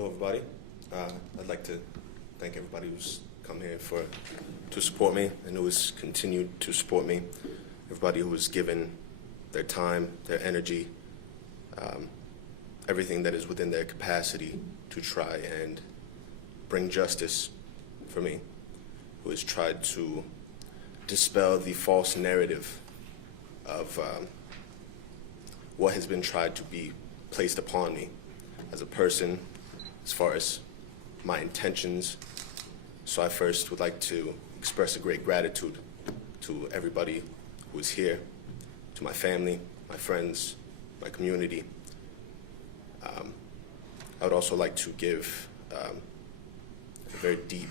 Hello, everybody. I'd like to thank everybody who's come here to support me and who has continued to support me. Everybody who has given their time, their energy, everything that is within their capacity to try and bring justice for me, who has tried to dispel the false narrative of what has been tried to be placed upon me as a person, as far as my intentions. So I first would like to express a great gratitude to everybody who is here, to my family, my friends, my community. I would also like to give very deep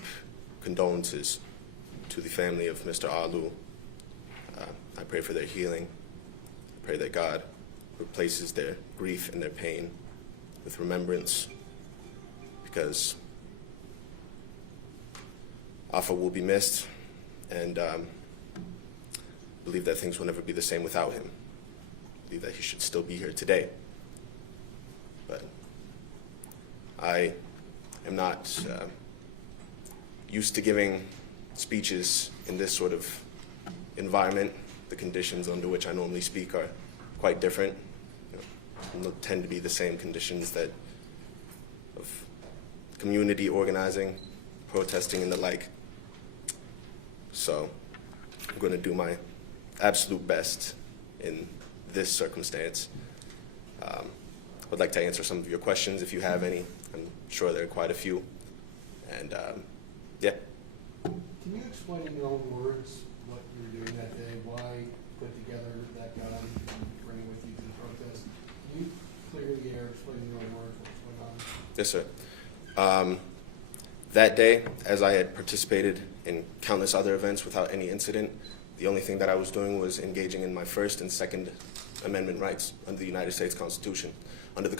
condolences to the family of Mr. Ah Loo. I pray for their healing. I pray that God replaces their grief and their pain with remembrance, because Afa will be missed, and believe that things will never be the same without him. Believe that he should still be here today. But I am not used to giving speeches in this sort of environment. The conditions under which I normally speak are quite different. Tend to be the same conditions that of community organizing, protesting, and the like. So I'm going to do my absolute best in this circumstance. I would like to answer some of your questions if you have any. I'm sure there are quite a few. And yeah. Can you explain in your own words what you were doing that day? Why put together that gun and bring it with you to the protest? Can you clear the air, explain in your own words what's going on? Yes, sir. That day, as I had participated in countless other events without any incident, the only thing that I was doing was engaging in my First and Second Amendment rights under the United States Constitution, under the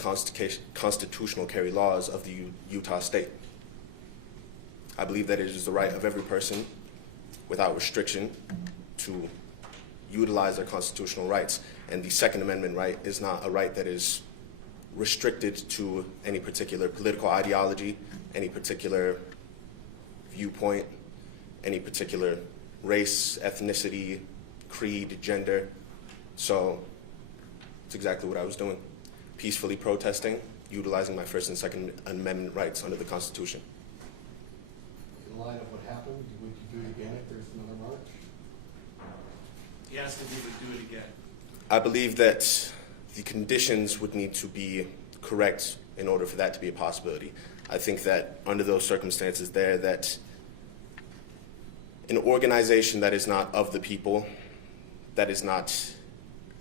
constitutional carry laws of the Utah State. I believe that it is the right of every person, without restriction, to utilize their constitutional rights. And the Second Amendment right is not a right that is restricted to any particular political ideology, any particular viewpoint, any particular race, ethnicity, creed, gender. So it's exactly what I was doing. Peacefully protesting, utilizing my First and Second Amendment rights under the Constitution. In light of what happened, would you do it again if there's another march? He asked if he would do it again. I believe that the conditions would need to be correct in order for that to be a possibility. I think that under those circumstances there, that an organization that is not of the people, that is not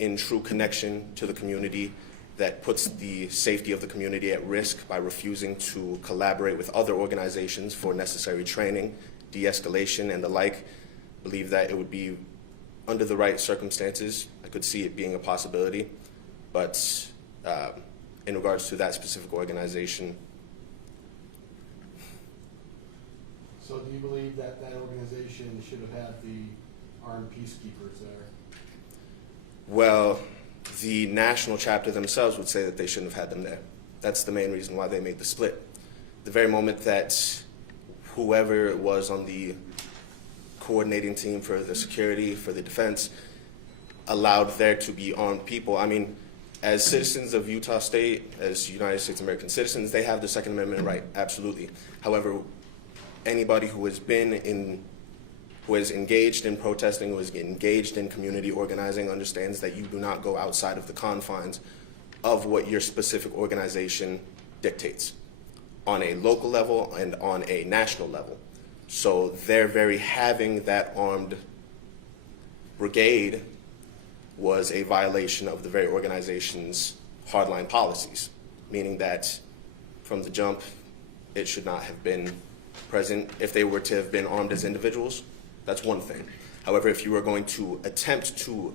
in true connection to the community, that puts the safety of the community at risk by refusing to collaborate with other organizations for necessary training, de-escalation, and the like, believe that it would be, under the right circumstances, I could see it being a possibility. But in regards to that specific organization. So do you believe that that organization should have had the armed peacekeepers there? Well, the national chapter themselves would say that they shouldn't have had them there. That's the main reason why they made the split. The very moment that whoever it was on the coordinating team for the security, for the defense, allowed there to be armed people. I mean, as citizens of Utah State, as United States American citizens, they have the Second Amendment right, absolutely. However, anybody who has who is engaged in protesting, who is engaged in community organizing, understands that you do not go outside of the confines of what your specific organization dictates on a local level and on a national level. So their very having that armed brigade was a violation of the very organization's hardline policies, meaning that from the jump, it should not have been present. If they were to have been armed as individuals, that's one thing. However, if you are going to attempt to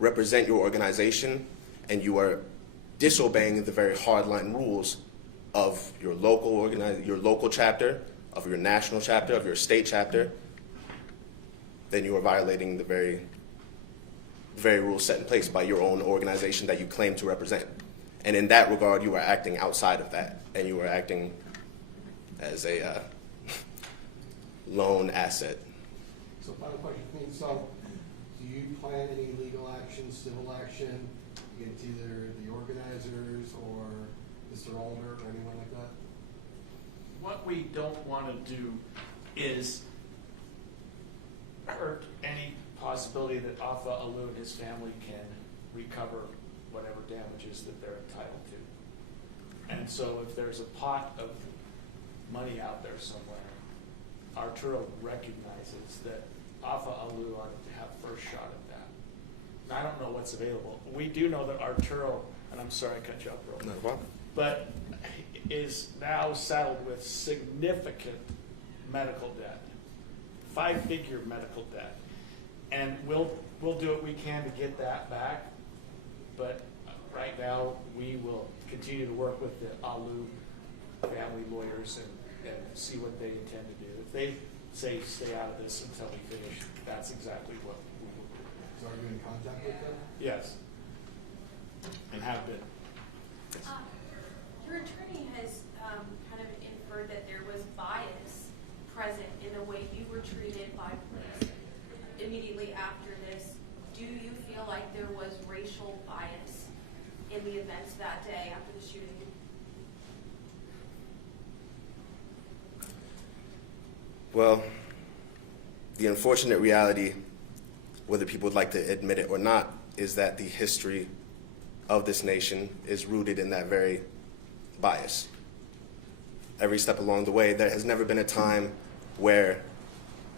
represent your organization and you are disobeying the very hardline rules of your local chapter, of your national chapter, of your state chapter, then you are violating the very rules set in place by your own organization that you claim to represent. And in that regard, you are acting outside of that, and you are acting as a lone asset. So final question, so do you plan any legal action, civil action against either the organizers or Mr. Alder or anyone like that? What we don't want to do is hurt any possibility that Afa Ah Loo and his family can recover whatever damages that they're entitled to. And so if there's a pot of money out there somewhere, Arturo recognizes that Afa Ah Loo ought to have first shot at that. And I don't know what's available. We do know that Arturo, and I'm sorry I cut you off, real quick, but is now saddled with significant medical debt, 5-figure medical debt. And we'll do what we can to get that back, but right now we will continue to work with the Ah Loo family lawyers and see what they intend to do. If they say stay out of this until we finish, that's exactly what we will do. So are you in contact with them? Yes, and have been. Your attorney has kind of inferred that there was bias present in the way you were treated by police immediately after this. Do you feel like there was racial bias in the events that day after the shooting? Well, the unfortunate reality, whether people would like to admit it or not, is that the history of this nation is rooted in that very bias. Every step along the way, there has never been a time where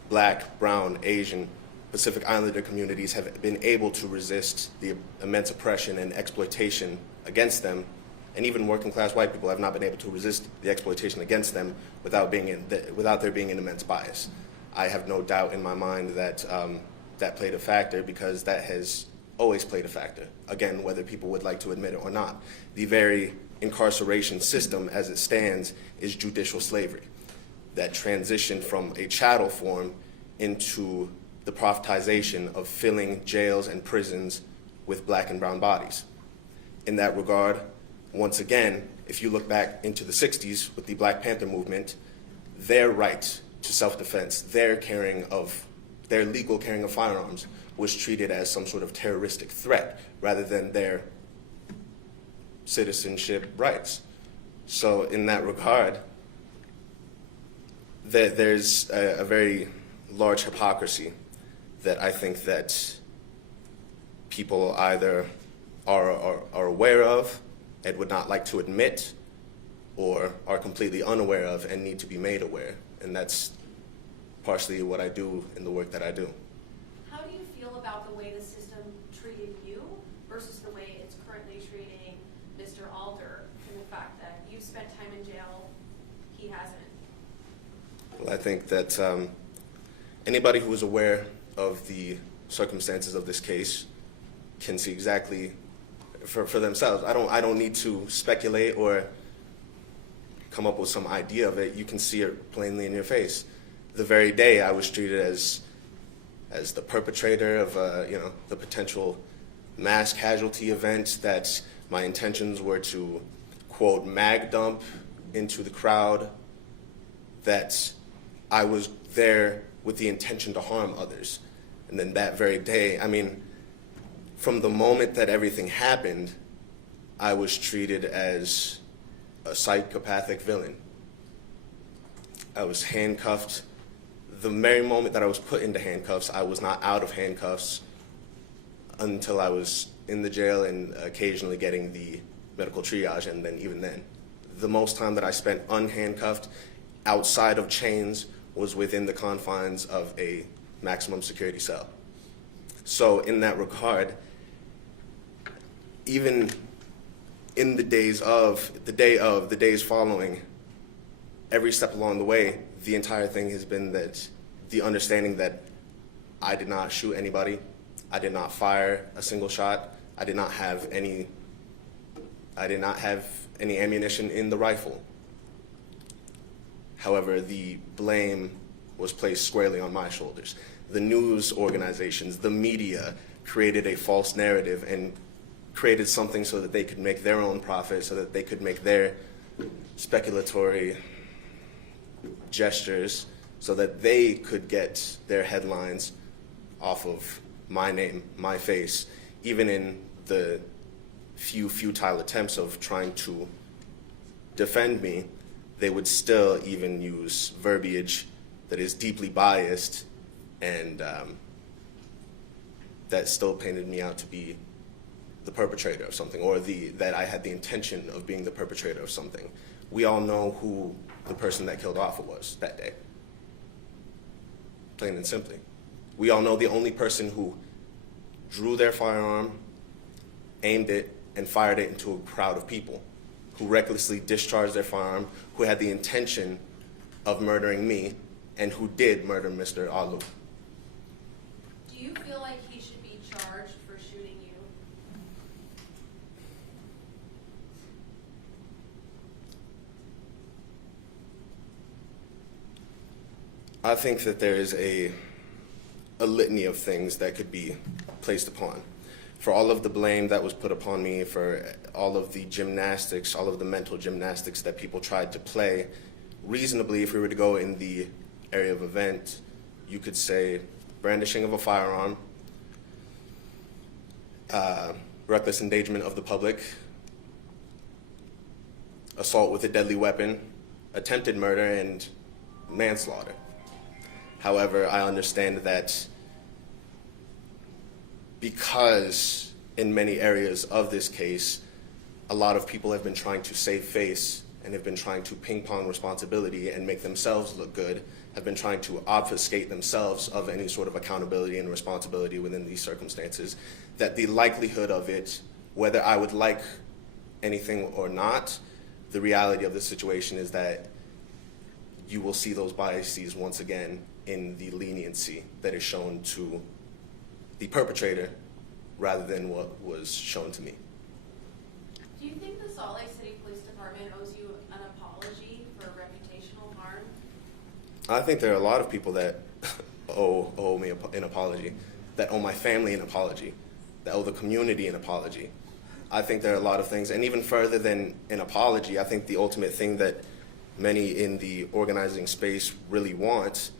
Black, brown, Asian, Pacific Islander communities have been able to resist the immense oppression and exploitation against them, and even working class white people have not been able to resist the exploitation against them without there being an immense bias. I have no doubt in my mind that that played a factor, because that has always played a factor, again, whether people would like to admit it or not. The very incarceration system as it stands is judicial slavery that transitioned from a chattel form into the profitization of filling jails and prisons with Black and brown bodies. In that regard, once again, if you look back into the 60s with the Black Panther movement, their right to self-defense, their legal carrying of firearms was treated as some sort of terroristic threat rather than their citizenship rights. So in that regard, there's a very large hypocrisy that I think that people either are aware of and would not like to admit, or are completely unaware of and need to be made aware. And that's partially what I do in the work that I do. How do you feel about the way the system treated you versus the way it's currently treating Mr. Alder, and the fact that you've spent time in jail, he hasn't? Well, I think that anybody who is aware of the circumstances of this case can see exactly for themselves. I don't need to speculate or come up with some idea of it. You can see it plainly in your face. The very day I was treated as the perpetrator of the potential mass casualty event, that my intentions were to, quote, mag dump into the crowd, that I was there with the intention to harm others. And then that very day, I mean, from the moment that everything happened, I was treated as a psychopathic villain. I was handcuffed. The very moment that I was put into handcuffs, I was not out of handcuffs until I was in the jail and occasionally getting the medical triage, and then even then. The most time that I spent unhandcuffed outside of chains was within the confines of a maximum security cell. So in that regard, even in the days following, every step along the way, the entire thing has been that the understanding that I did not shoot anybody, I did not fire a single shot, I did not have any ammunition in the rifle. However, the blame was placed squarely on my shoulders. The news organizations, the media, created a false narrative and created something so that they could make their own profit, so that they could make their speculatory gestures so that they could get their headlines off of my name, my face, even in the few futile attempts of trying to defend me, they would still even use verbiage that is deeply biased and that still painted me out to be the perpetrator of something, or that I had the intention of being the perpetrator of something. We all know who the person that killed Afa was that day. Plain and simply. We all know the only person who drew their firearm, aimed it, and fired it into a crowd of people, who recklessly discharged their firearm, who had the intention of murdering me, and who did murder Mr. Ah Loo. Do you feel like he should be charged for shooting you? I think that there is a litany of things that could be placed upon. For all of the blame that was put upon me, for all of the gymnastics, all of the mental gymnastics that people tried to play, reasonably, if we were to go in the area of event, you could say brandishing of a firearm, reckless endangerment of the public, assault with a deadly weapon, attempted murder, and manslaughter. However, I understand that because in many areas of this case, a lot of people have been trying to save face and have been trying to ping pong responsibility and make themselves look good, have been trying to obfuscate themselves of any sort of accountability and responsibility within these circumstances, that the likelihood of it, whether I would like anything or not, the reality of the situation is that you will see those biases once again in the leniency that is shown to the perpetrator rather than what was shown to me. Do you think the Salt Lake City Police Department owes you an apology for reputational harm? I think there are a lot of people that owe me an apology, that owe my family an apology, that owe the community an apology. I think there are a lot of things, and even further than an apology, I think the ultimate thing that many in the organizing space really want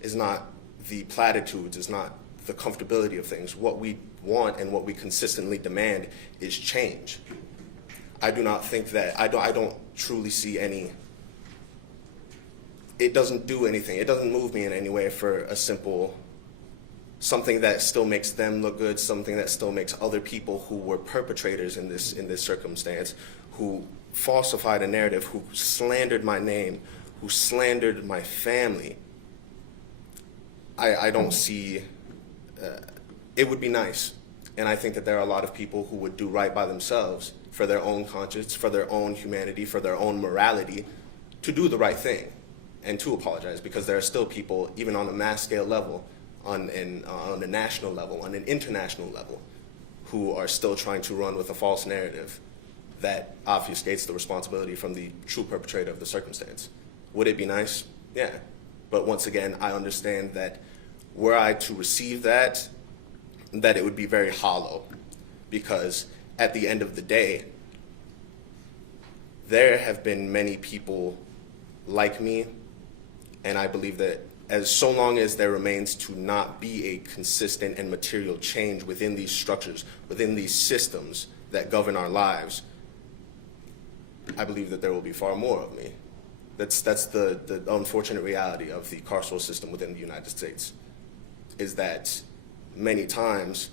is not the platitudes, is not the comfortability of things. What we want and what we consistently demand is change. I do not think that, I don't truly see any, it doesn't do anything, it doesn't move me in any way for a simple, something that still makes them look good, something that still makes other people who were perpetrators in this circumstance, who falsified a narrative, who slandered my name, who slandered my family. I don't see, it would be nice, and I think that there are a lot of people who would do right by themselves for their own conscience, for their own humanity, for their own morality, to do the right thing and to apologize, because there are still people, even on a mass scale level, on a national level, on an international level, who are still trying to run with a false narrative that obfuscates the responsibility from the true perpetrator of the circumstance. Would it be nice? Yeah. But once again, I understand that were I to receive that it would be very hollow, because at the end of the day, there have been many people like me, and I believe that so long as there remains to not be a consistent and material change within these structures, within these systems that govern our lives, I believe that there will be far more of me. That's the unfortunate reality of the carceral system within the United States, is that many times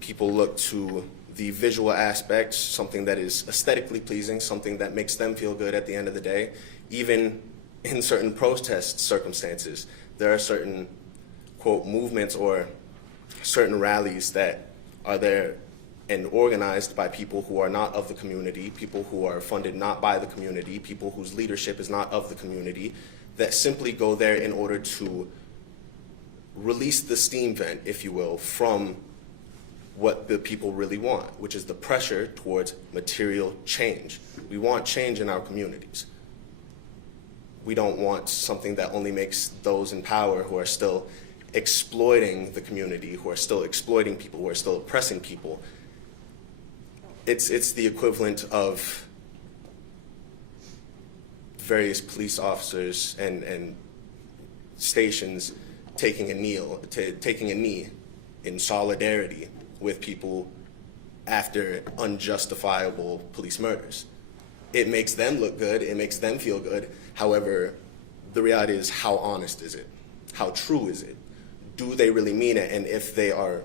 people look to the visual aspects, something that is aesthetically pleasing, something that makes them feel good at the end of the day. Even in certain protest circumstances, there are certain, quote, movements or certain rallies that are there and organized by people who are not of the community, people who are funded not by the community, people whose leadership is not of the community, that simply go there in order to release the steam vent, if you will, from what the people really want, which is the pressure towards material change. We want change in our communities. We don't want something that only makes those in power who are still exploiting the community, who are still exploiting people, who are still oppressing people. It's the equivalent of various police officers and stations taking a knee in solidarity with people after unjustifiable police murders. It makes them look good, it makes them feel good. However, the reality is, how honest is it? How true is it? Do they really mean it? And if they are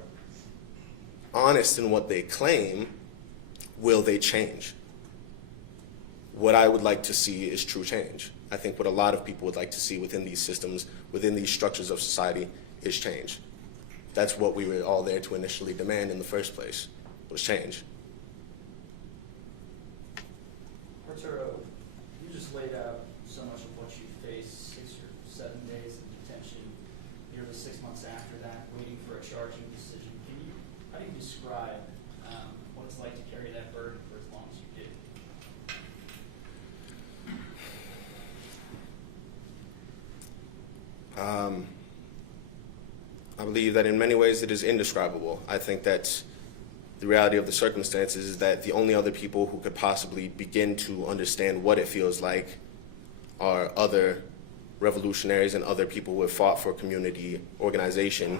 honest in what they claim, will they change? What I would like to see is true change. I think what a lot of people would like to see within these systems, within these structures of society, is change. That's what we were all there to initially demand in the first place, was change. Arturo, you just laid out so much of what you faced, 6 or 7 days of detention, nearly 6 months after that, waiting for a charging decision. How do you describe what it's like to carry that burden for as long as you did? I believe that in many ways it is indescribable. I think that the reality of the circumstances is that the only other people who could possibly begin to understand what it feels like are other revolutionaries and other people who have fought for community organization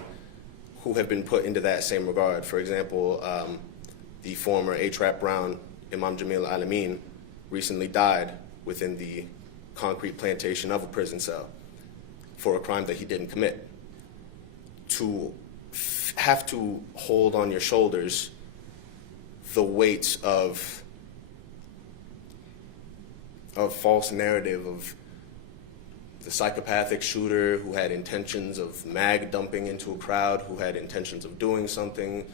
who have been put into that same regard. For example, the former H-Rap Brown Imam Jamil Al-Amin recently died within the concrete plantation of a prison cell for a crime that he didn't commit. To have to hold on your shoulders the weight of false narrative of the psychopathic shooter who had intentions of mag dumping into a crowd, who had intentions of doing something,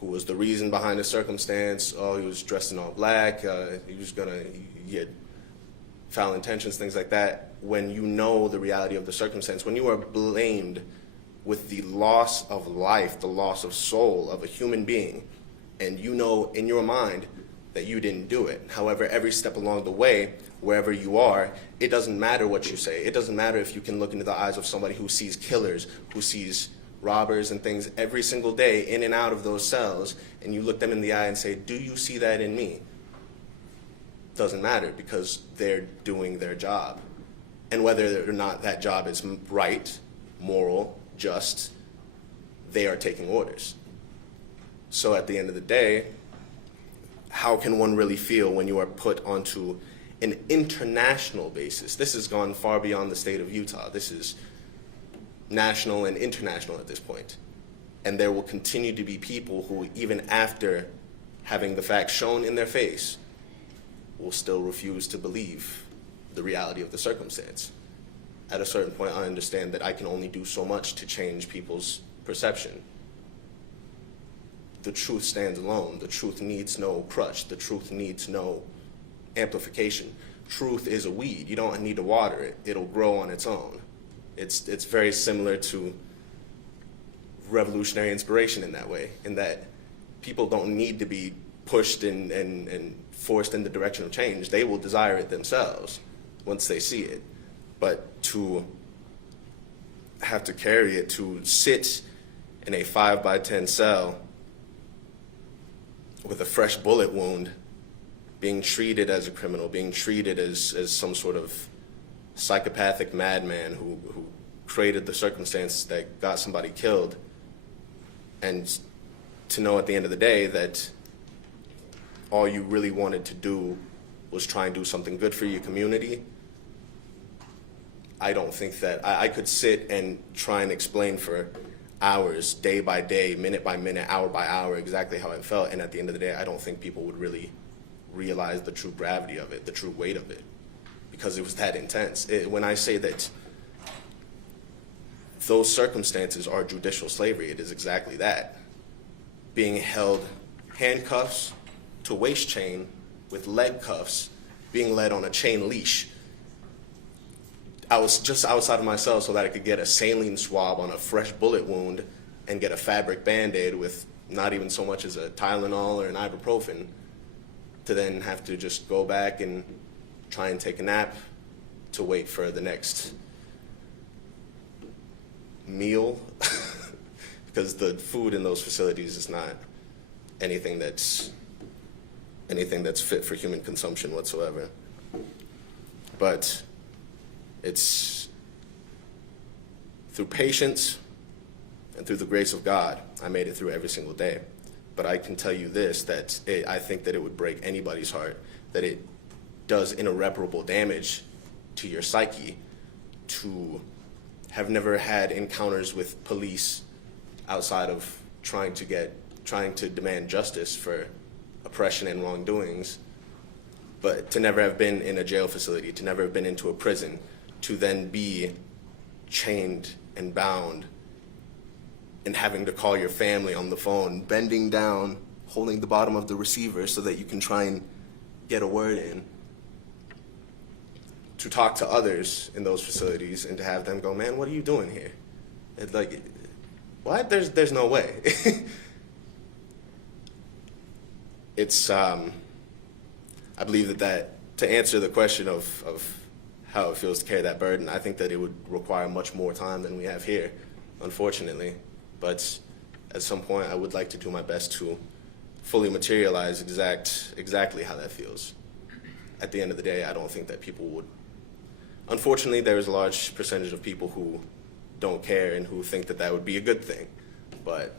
who was the reason behind the circumstance. Oh, he was dressed in all black, he had foul intentions, things like that. When you know the reality of the circumstance, when you are blamed with the loss of life, the loss of soul of a human being, and you know in your mind that you didn't do it. However, every step along the way, wherever you are, it doesn't matter what you say. It doesn't matter if you can look into the eyes of somebody who sees killers, who sees robbers and things every single day in and out of those cells, and you look them in the eye and say, do you see that in me? Doesn't matter, because they're doing their job. And whether or not that job is right, moral, just, they are taking orders. So at the end of the day, how can one really feel when you are put onto an international basis? This has gone far beyond the state of Utah. This is national and international at this point. And there will continue to be people who, even after having the facts shown in their face, will still refuse to believe the reality of the circumstance. At a certain point, I understand that I can only do so much to change people's perception. The truth stands alone. The truth needs no crutch. The truth needs no amplification. Truth is a weed. You don't need to water it. It'll grow on its own. It's very similar to revolutionary inspiration in that way, in that people don't need to be pushed and forced in the direction of change. They will desire it themselves once they see it. But to have to carry it, to sit in a 5x10 cell with a fresh bullet wound, being treated as a criminal, being treated as some sort of psychopathic madman who created the circumstance that got somebody killed, and to know at the end of the day that all you really wanted to do was try and do something good for your community. I don't think that I could sit and try and explain for hours, day by day, minute by minute, hour by hour, exactly how I felt. And at the end of the day, I don't think people would really realize the true gravity of it, the true weight of it, because it was that intense. When I say that those circumstances are judicial slavery, it is exactly that. Being held handcuffs to waist chain with leg cuffs, being led on a chain leash. I was just outside of my cell so that I could get a saline swab on a fresh bullet wound and get a fabric Band-Aid with not even so much as a Tylenol or an ibuprofen, to then have to just go back and try and take a nap to wait for the next meal because the food in those facilities is not anything that's fit for human consumption whatsoever. But it's through patience and through the grace of God, I made it through every single day. But I can tell you this, that I think that it would break anybody's heart, that it does irreparable damage to your psyche to have never had encounters with police outside of trying to demand justice for oppression and wrongdoings, but to never have been in a jail facility, to never have been into a prison, to then be chained and bound and having to call your family on the phone, bending down, holding the bottom of the receiver so that you can try and get a word in, to talk to others in those facilities and to have them go, man, what are you doing here? It's like, what? There's no way. It's, I believe that to answer the question of how it feels to carry that burden, I think that it would require much more time than we have here, unfortunately. But at some point, I would like to do my best to fully materialize exactly how that feels. At the end of the day, I don't think that people would. Unfortunately, there is a large percentage of people who don't care and who think that that would be a good thing. But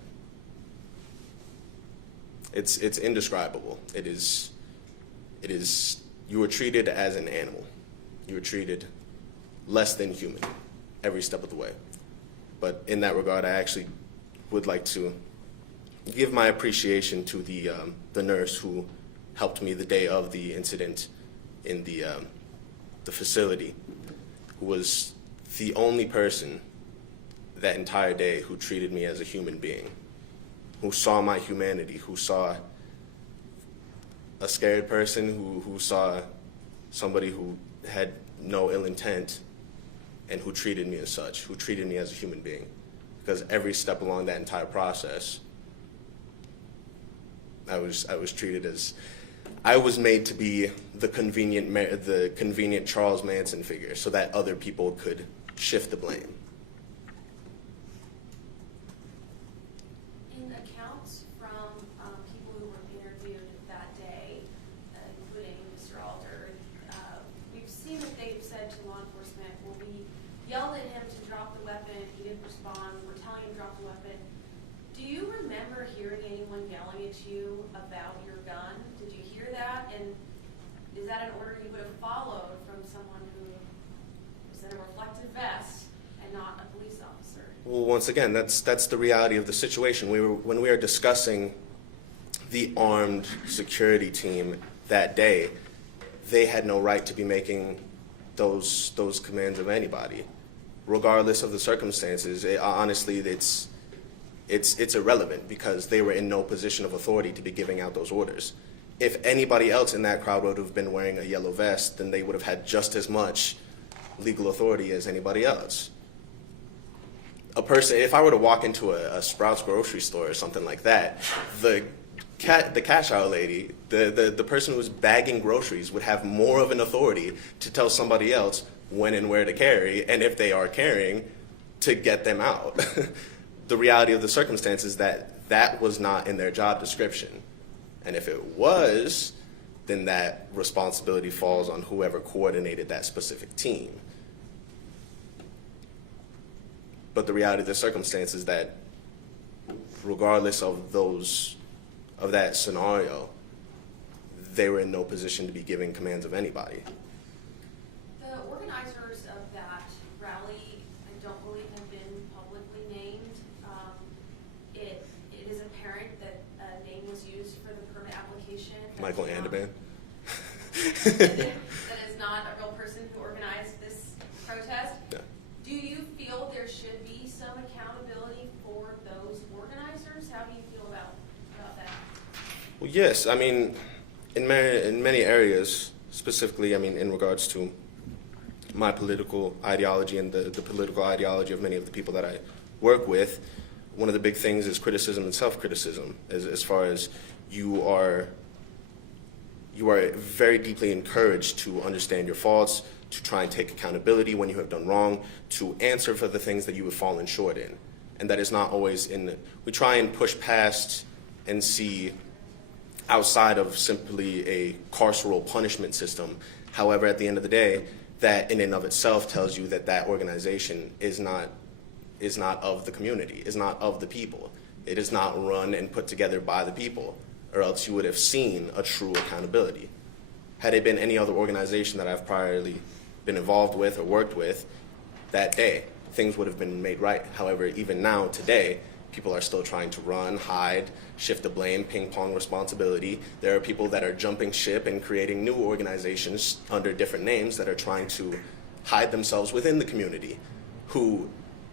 it's indescribable. It is, you were treated as an animal. You were treated less than human every step of the way. But in that regard, I actually would like to give my appreciation to the nurse who helped me the day of the incident in the facility, who was the only person that entire day who treated me as a human being, who saw my humanity, who saw a scared person, who saw somebody who had no ill intent, and who treated me as such, who treated me as a human being. Because every step along that entire process, I was treated as, I was made to be the convenient Charles Manson figure so that other people could shift the blame. In accounts from people who were interviewed that day, including Mr. Alder, we've seen that they've said to law enforcement, well, we yelled at him to drop the weapon, he didn't respond, we're telling him to drop the weapon. Do you remember hearing anyone yelling at you about your gun? Did you hear that? And is that an order you would have followed from someone who was in a reflective vest and not a police officer? Well, once again, that's the reality of the situation. When we were discussing the armed security team that day, they had no right to be making those commands of anybody, regardless of the circumstances. Honestly, it's irrelevant because they were in no position of authority to be giving out those orders. If anybody else in that crowd would have been wearing a yellow vest, then they would have had just as much legal authority as anybody else. A person, if I were to walk into a Sprouts grocery store or something like that, the cash out lady, the person who's bagging groceries would have more of an authority to tell somebody else when and where to carry, and if they are carrying, to get them out. The reality of the circumstance is that was not in their job description. And if it was, then that responsibility falls on whoever coordinated that specific team. But the reality of the circumstance is that regardless of that scenario, they were in no position to be giving commands of anybody. The organizers of that rally, I don't believe have been publicly named. It is apparent that a name was used for the permit application. Michael Anderman. That is not a real person who organized this protest. No. Do you feel there should be some accountability for those organizers? How do you feel about that? Well, yes. I mean, in many areas, specifically, I mean, in regards to my political ideology and the political ideology of many of the people that I work with, one of the big things is criticism and self-criticism, as far as you are very deeply encouraged to understand your faults, to try and take accountability when you have done wrong, to answer for the things that you have fallen short in. And that is not always we try and push past and see outside of simply a carceral punishment system. However, at the end of the day, that in and of itself tells you that that organization is not of the community, is not of the people. It is not run and put together by the people, or else you would have seen a true accountability. Had it been any other organization that I've priorly been involved with or worked with that day, things would have been made right. However, even now, today, people are still trying to run, hide, shift the blame, ping pong responsibility. There are people that are jumping ship and creating new organizations under different names that are trying to hide themselves within the community, who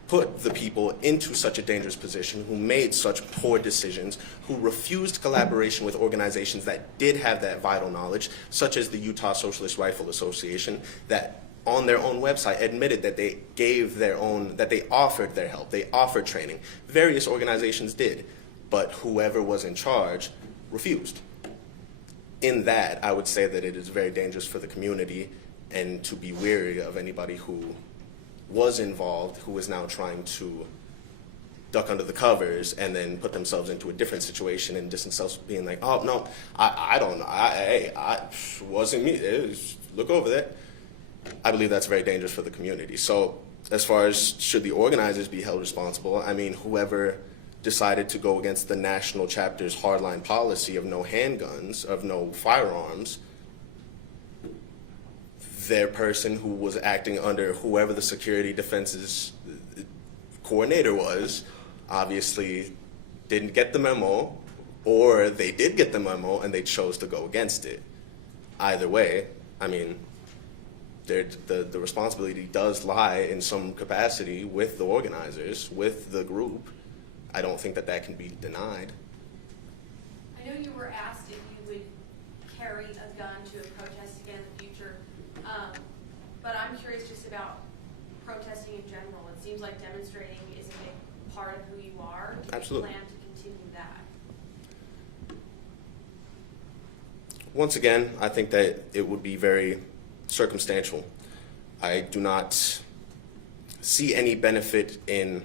put the people into such a dangerous position, who made such poor decisions, who refused collaboration with organizations that did have that vital knowledge, such as the Utah Socialist Rifle Association, that on their own website admitted that they gave their own, that they offered their help, they offered training. Various organizations did, but whoever was in charge refused. In that, I would say that it is very dangerous for the community, and to be wary of anybody who was involved, who is now trying to duck under the covers and then put themselves into a different situation and distance themselves, being like, oh no, I don't know, I wasn't me, look over there. I believe that's very dangerous for the community. So as far as should the organizers be held responsible, I mean, whoever decided to go against the national chapter's hardline policy of no handguns, of no firearms, their person who was acting under whoever the security defenses coordinator was obviously didn't get the memo, or they did get the memo and they chose to go against it. Either way, I mean, the responsibility does lie in some capacity with the organizers, with the group. I don't think that that can be denied. I know you were asked if you would carry a gun to a protest again in the future, but I'm curious just about protesting in general. It seems like demonstrating is a big part of who you are. Do Absolutely. you plan to continue that? Once again, I think that it would be very circumstantial. I do not see any benefit in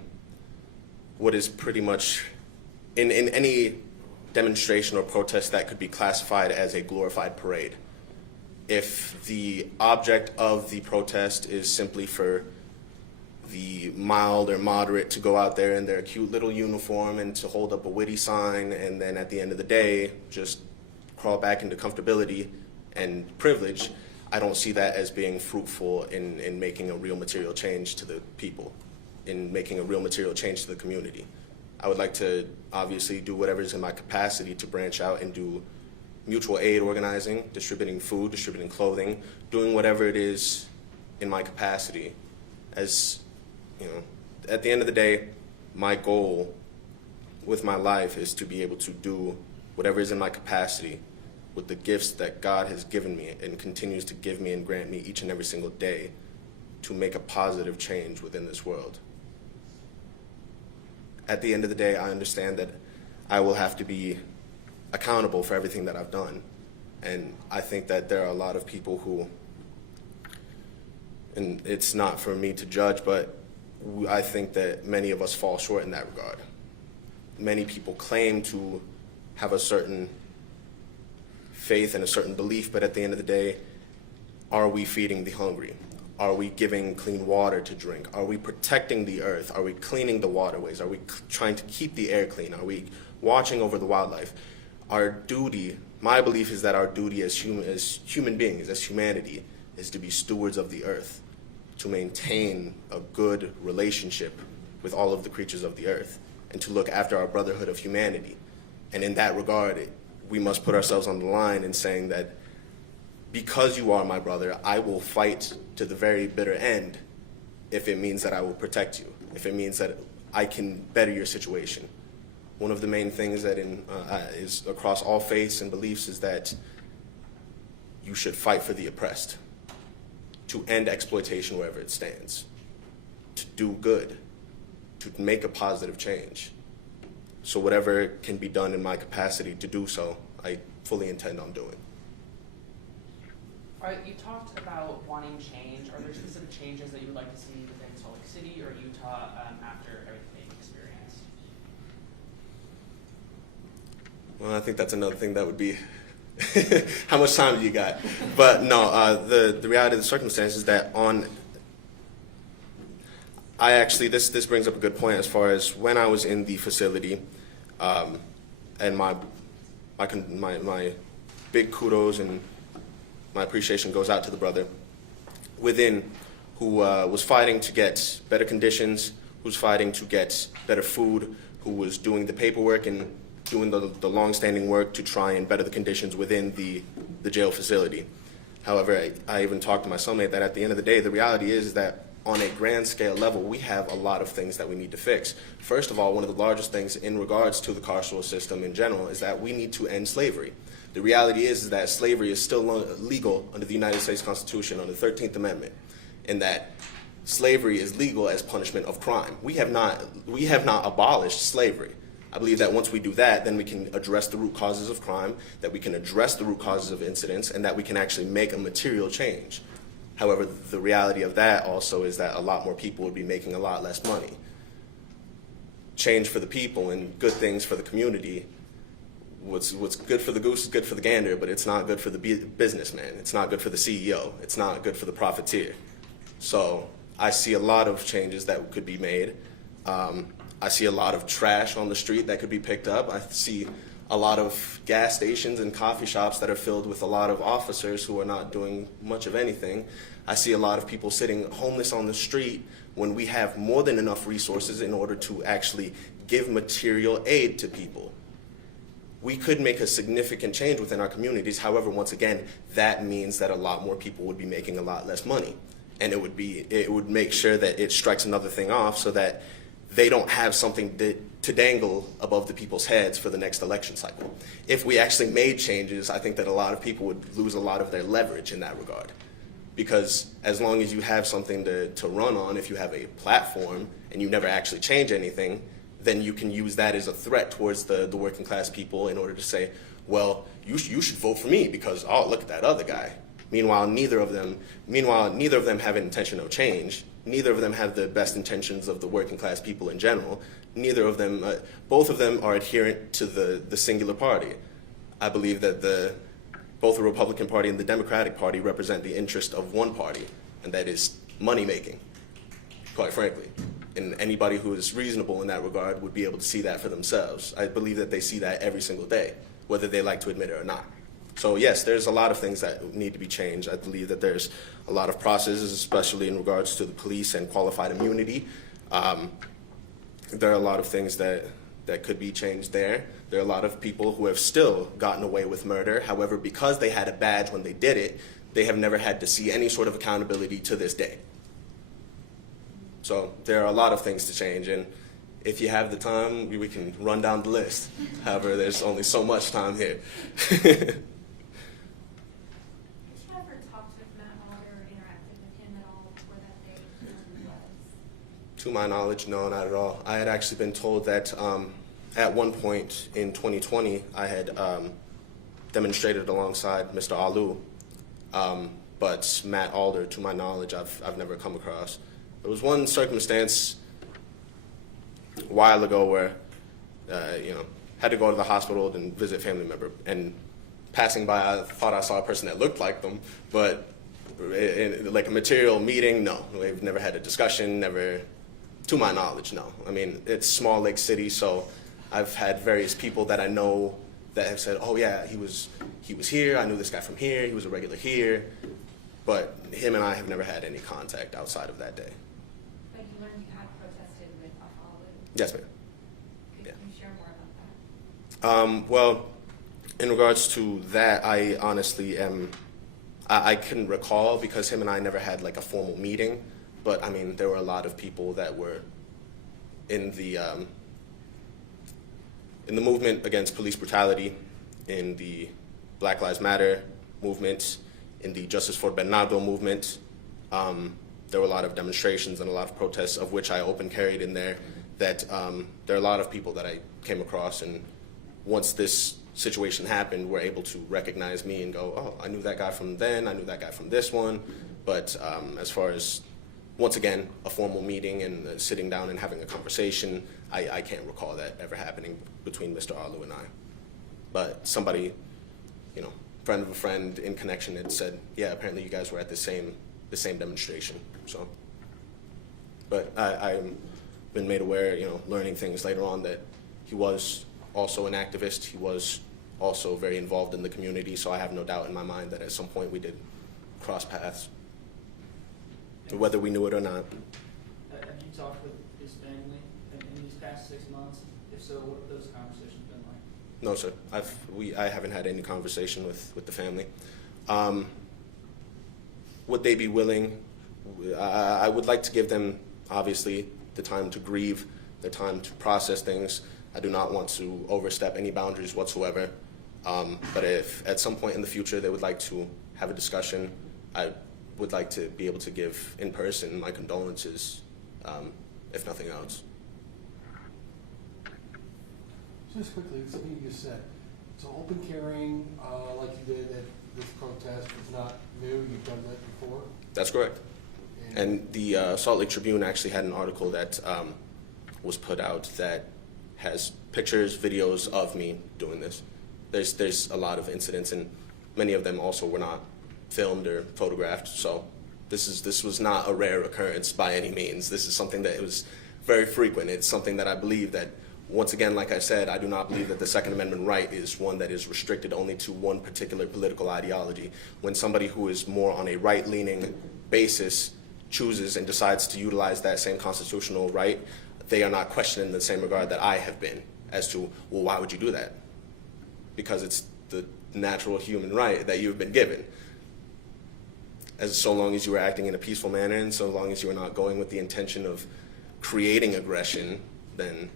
what is pretty much in any demonstration or protest that could be classified as a glorified parade. If the object of the protest is simply for the mild or moderate to go out there in their cute little uniform and to hold up a witty sign, and then at the end of the day just crawl back into comfortability and privilege, I don't see that as being fruitful in making a real material change to the people, in making a real material change to the community. I would like to obviously do whatever is in my capacity to branch out and do mutual aid organizing, distributing food, distributing clothing, doing whatever it is in my capacity. As you know, at the end of the day, my goal with my life is to be able to do whatever is in my capacity with the gifts that God has given me and continues to give me and grant me each and every single day to make a positive change within this world. At the end of the day, I understand that I will have to be accountable for everything that I've done. And I think that there are a lot of people who, and it's not for me to judge, but I think that many of us fall short in that regard. Many people claim to have a certain faith and a certain belief, but at the end of the day, are we feeding the hungry? Are we giving clean water to drink? Are we protecting the earth? Are we cleaning the waterways? Are we trying to keep the air clean? Are we watching over the wildlife? Our duty, my belief is that our duty as human beings, as humanity, is to be stewards of the earth, to maintain a good relationship with all of the creatures of the earth, and to look after our brotherhood of humanity. And in that regard, we must put ourselves on the line in saying that because you are my brother, I will fight to the very bitter end if it means that I will protect you, if it means that I can better your situation. One of the main things that is across all faiths and beliefs is that you should fight for the oppressed, to end exploitation wherever it stands, to do good, to make a positive change. So whatever can be done in my capacity to do so, I fully intend on doing. All right, you talked about wanting change. Are there specific changes that you would like to see within Salt Lake City or Utah after everything you've experienced? Well, I think that's another thing that would be How much time do you got? But no, the reality of the circumstance is that this brings up a good point as far as when I was in the facility, and my big kudos and my appreciation goes out to the brother within who was fighting to get better conditions, who's fighting to get better food, who was doing the paperwork and doing the long-standing work to try and better the conditions within the jail facility. However, I even talked to my cellmate that at the end of the day, the reality is that on a grand scale level, we have a lot of things that we need to fix. First of all, one of the largest things in regards to the carceral system in general is that we need to end slavery. The reality is that slavery is still legal under the United States Constitution, under the 13th Amendment, in that slavery is legal as punishment of crime. We have not abolished slavery. I believe that once we do that, then we can address the root causes of crime, that we can address the root causes of incidents, and that we can actually make a material change. However, the reality of that also is that a lot more people would be making a lot less money. Change for the people and good things for the community. What's good for the goose is good for the gander, but it's not good for the businessman. It's not good for the CEO. It's not good for the profiteer. So I see a lot of changes that could be made. I see a lot of trash on the street that could be picked up. I see a lot of gas stations and coffee shops that are filled with a lot of officers who are not doing much of anything. I see a lot of people sitting homeless on the street when we have more than enough resources in order to actually give material aid to people. We could make a significant change within our communities. However, once again, that means that a lot more people would be making a lot less money. And it would make sure that it strikes another thing off so that they don't have something to dangle above the people's heads for the next election cycle. If we actually made changes, I think that a lot of people would lose a lot of their leverage in that regard. Because as long as you have something to run on, if you have a platform and you never actually change anything, then you can use that as a threat towards the working class people in order to say, well, you should vote for me because, oh, look at that other guy. Meanwhile, neither of them have an intention of change. Neither of them have the best intentions of the working class people in general. Neither of them, both of them are adherent to the singular party. I believe that both the Republican Party and the Democratic Party represent the interest of one party, and that is money making, quite frankly. And anybody who is reasonable in that regard would be able to see that for themselves. I believe that they see that every single day, whether they like to admit it or not. So yes, there's a lot of things that need to be changed. I believe that there's a lot of processes, especially in regards to the police and qualified immunity. There are a lot of things that could be changed there. There are a lot of people who have still gotten away with murder. However, because they had a badge when they did it, they have never had to see any sort of accountability to this day. So there are a lot of things to change, and if you have the time, we can run down the list. However, there's only so much time here. Did you ever talk with Matt Alder or interacted with him at all before that day was? To my knowledge, no, not at all. I had actually been told that at one point in 2020, I had demonstrated alongside Mr. Ah Loo, but Matt Alder, to my knowledge, I've never come across. There was one circumstance a while ago where, had to go to the hospital and visit a family member, and passing by, I thought I saw a person that looked like them, but like a material meeting, no. We've never had a discussion, never, to my knowledge, no. I mean, it's small lake city, so I've had various people that I know that have said, oh yeah, he was here, I knew this guy from here, he was a regular here, but him and I have never had any contact outside of that day. But you learned you had protested with Afa Ah Loo. Yes, ma'am. Could Yeah. you share more about that? Well, in regards to that, I honestly I couldn't recall because him and I never had like a formal meeting, but I mean, there were a lot of people that were in the movement against police brutality, in the Black Lives Matter movement, in the Justice for Bernardo movement. There were a lot of demonstrations and a lot of protests, of which I open carried in there, that there are a lot of people that I came across, and once this situation happened, were able to recognize me and go, oh, I knew that guy from then, I knew that guy from this one. But as far as, once again, a formal meeting and sitting down and having a conversation, I can't recall that ever happening between Mr. Ah Loo and I. But somebody, friend of a friend in connection had said, yeah, apparently you guys were at the same demonstration. So, but I've been made aware, learning things later on, that he was also an activist. He was also very involved in the community. So I have no doubt in my mind that at some point we did cross paths, whether we knew it or not. Have you talked with his family in these past 6 months? If so, what have those conversations been like? No, sir. I haven't had any conversation with the family. Would they be willing? I would like to give them, obviously, the time to grieve, the time to process things. I do not want to overstep any boundaries whatsoever. But if at some point in the future they would like to have a discussion, I would like to be able to give in person my condolences, if nothing else. Just quickly, something you just said. So open carrying, like you did at this protest, is not new. You've done that before. That's correct. And the Salt Lake Tribune actually had an article that was put out that has pictures, videos of me doing this. There's a lot of incidents, and many of them also were not filmed or photographed. So this was not a rare occurrence by any means. This is something that was very frequent. It's something that I believe that, once again, like I said, I do not believe that the Second Amendment right is one that is restricted only to one particular political ideology. When somebody who is more on a right-leaning basis chooses and decides to utilize that same constitutional right, they are not questioned in the same regard that I have been as to, well, why would you do that? Because it's the natural human right that you've been given. So long as you are acting in a peaceful manner and so long as you are not going with the intention of creating aggression, then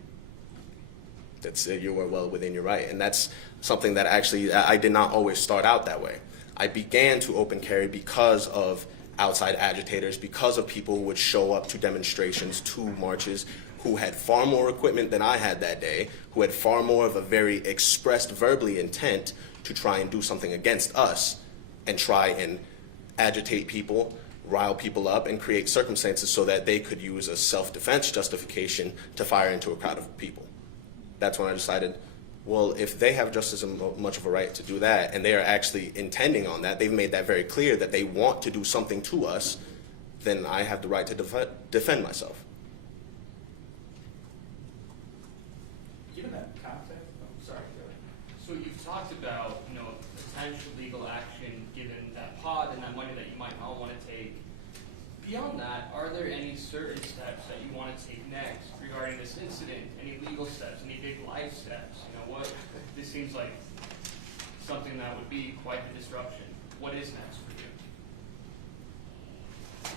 you are well within your right. And that's something that actually I did not always start out that way. I began to open carry because of outside agitators, because of people who would show up to demonstrations, to marches, who had far more equipment than I had that day, who had far more of a very expressed verbally intent to try and do something against us and try and agitate people, rile people up, and create circumstances so that they could use a self-defense justification to fire into a crowd of people. That's when I decided, well, if they have just as much of a right to do that, and they are actually intending on that, they've made that very clear that they want to do something to us, then I have the right to defend myself. Given that context, sorry, go ahead. So you've talked about, potential legal action given that pod and that money that you might not want to take. Beyond that, are there any certain steps that you want to take next regarding this incident? Any legal steps? Any big life steps? This seems like something that would be quite the disruption. What is next for you?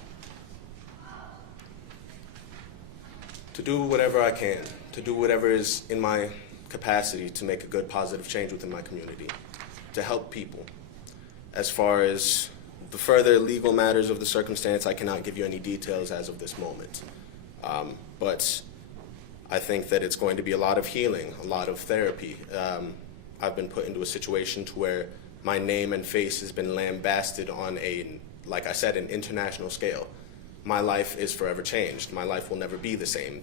To do whatever I can, to do whatever is in my capacity to make a good, positive change within my community, to help people. As far as the further legal matters of the circumstance, I cannot give you any details as of this moment. But I think that it's going to be a lot of healing, a lot of therapy. I've been put into a situation to where my name and face has been lambasted on like I said, an international scale. My life is forever changed. My life will never be the same.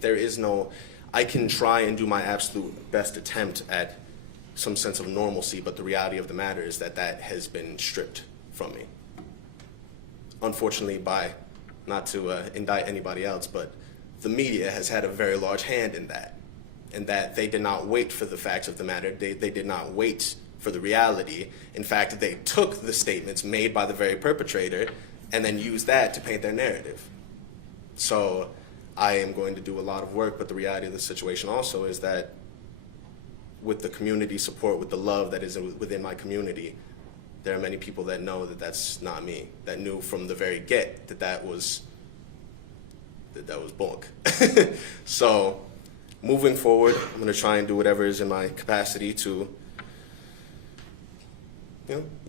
I can try and do my absolute best attempt at some sense of normalcy, but the reality of the matter is that has been stripped from me. Unfortunately, not to indict anybody else, but the media has had a very large hand in that they did not wait for the facts of the matter. They did not wait for the reality. In fact, they took the statements made by the very perpetrator and then used that to paint their narrative. So I am going to do a lot of work, but the reality of the situation also is that with the community support, with the love that is within my community, there are many people that know that that's not me, that knew from the very get that was bunk. So moving forward, I'm going to try and do whatever is in my capacity to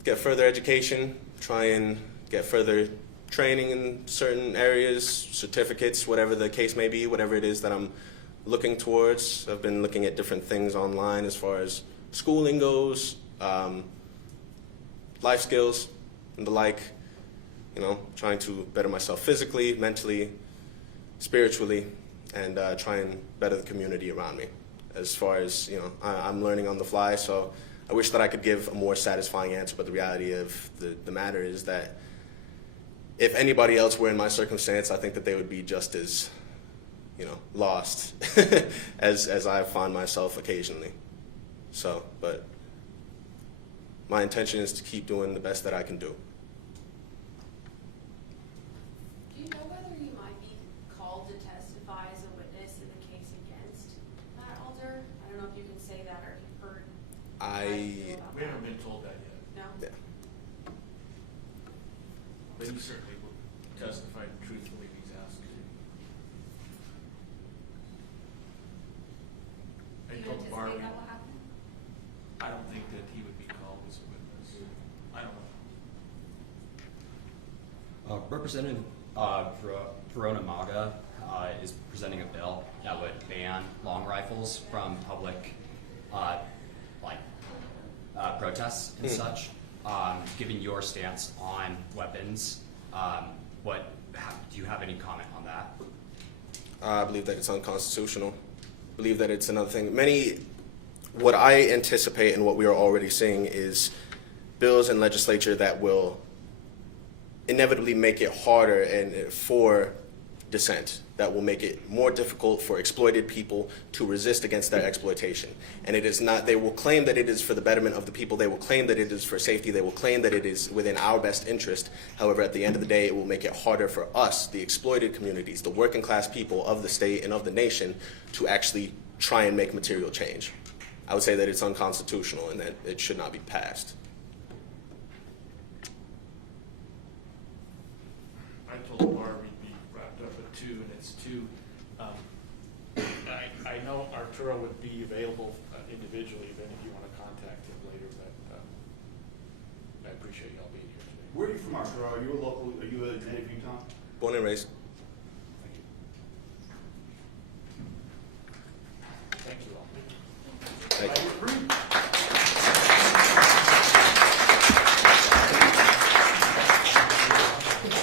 get further education, try and get further training in certain areas, certificates, whatever the case may be, whatever it is that I'm looking towards. I've been looking at different things online as far as schooling goes, life skills and the like, trying to better myself physically, mentally, spiritually, and try and better the community around me. As far as, I'm learning on the fly, so I wish that I could give a more satisfying answer, but the reality of the matter is that if anybody else were in my circumstance, I think that they would be just as, lost as I find myself occasionally. So, but my intention is to keep doing the best that I can do. Do you know whether you might be called to testify as a witness in the case against Matt Alder? I don't know if you can say that or if you've heard. how you feel about We that. haven't been told that yet, No? Yeah. but he certainly will testify truthfully if he's asked to. Do I you told Barbie, anticipate that will happen? I don't think that he would be called as a witness. I don't know. Representative Verona Maga is presenting a bill that would ban long rifles from public protests and such. Given your stance on weapons, do you have any comment on that? I believe that it's unconstitutional. I believe that it's another thing. What I anticipate and what we are already seeing is bills in legislature that will inevitably make it harder and for dissent, that will make it more difficult for exploited people to resist against their exploitation. And it is not, they will claim that it is for the betterment of the people, they will claim that it is for safety, they will claim that it is within our best interest. However, at the end of the day, it will make it harder for us, the exploited communities, the working class people of the state and of the nation, to actually try and make material change. I would say that it's unconstitutional and that it should not be passed. I told Barb we'd be wrapped up at 2, and it's 2. I know Arturo would be available individually if any of you want to contact him later, but I appreciate y'all being here today. Where are you from, Arturo? Are you a native Utah? Born and raised.